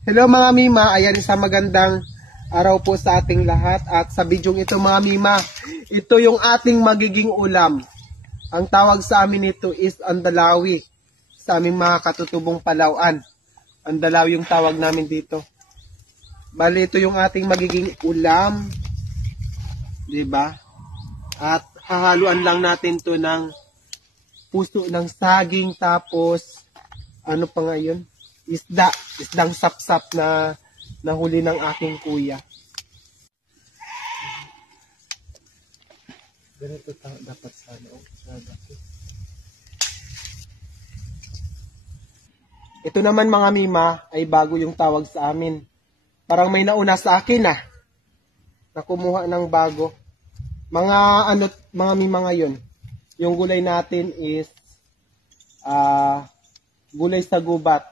Hello mga Mima, ayan isang magandang araw po sa ating lahat. At sa bidyong ito mga Mima, ito yung ating magiging ulam. Ang tawag sa amin nito is andalawi. Sa aming mga katutubong Palauan. Andalawi yung tawag namin dito. Bali ito yung ating magiging ulam. Diba? At hahaluan lang natin to ng puso ng saging, tapos ano pa nga yun? Isdang sapsap na nahuli ng aking kuya. Ganito dapat sana. Ito naman mga Mima ay bago yung tawag sa amin. Parang may nauna sa akin na kumuha ng bago. Mga Mima ngayon. Yung gulay natin is gulay sa gubat.